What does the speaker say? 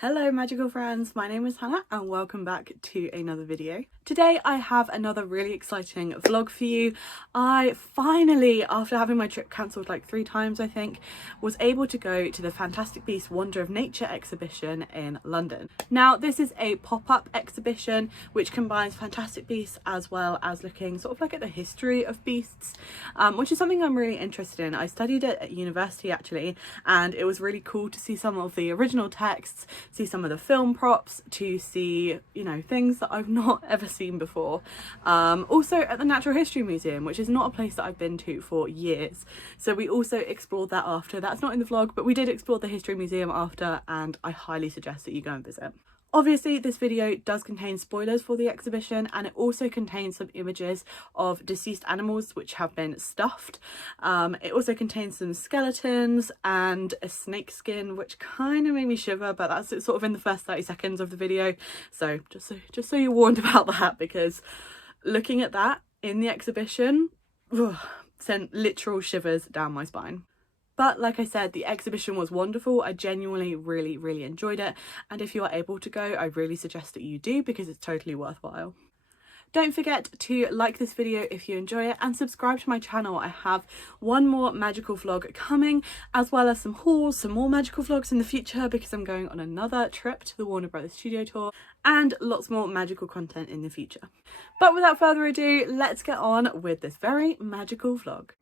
Hello magical friends, my name is Hannah and welcome back to another video. Today I have another really exciting vlog for you. I finally, after having my trip cancelled like 3 times I think, was able to go to the Fantastic Beasts Wonder of Nature exhibition in London. Now this is a pop-up exhibition which combines Fantastic Beasts as well as looking sort of like at the history of beasts, which is something I'm really interested in. I studied it at university actually, and it was really cool to see some of the original texts, see some of the film props, to see, you know, things that I've not ever seen before. Also at the Natural History Museum, which is not a place that I've been to for years. So we also explored that after. That's not in the vlog, but we did explore the History Museum after, and I highly suggest that you go and visit. Obviously this video does contain spoilers for the exhibition, and it also contains some images of deceased animals which have been stuffed. It also contains some skeletons and a snake skin, which kind of made me shiver, but that's sort of in the first 30 seconds of the video. So just so you're warned about that, because looking at that in the exhibition sent literal shivers down my spine. But like I said, the exhibition was wonderful. I genuinely really enjoyed it, and if you are able to go, I really suggest that you do, because it's totally worthwhile. Don't forget to like this video if you enjoy it, and subscribe to my channel. I have one more magical vlog coming, as well as some hauls, some more magical vlogs in the future, because I'm going on another trip to the Warner Brothers studio tour, and lots more magical content in the future. But without further ado, let's get on with this very magical vlog.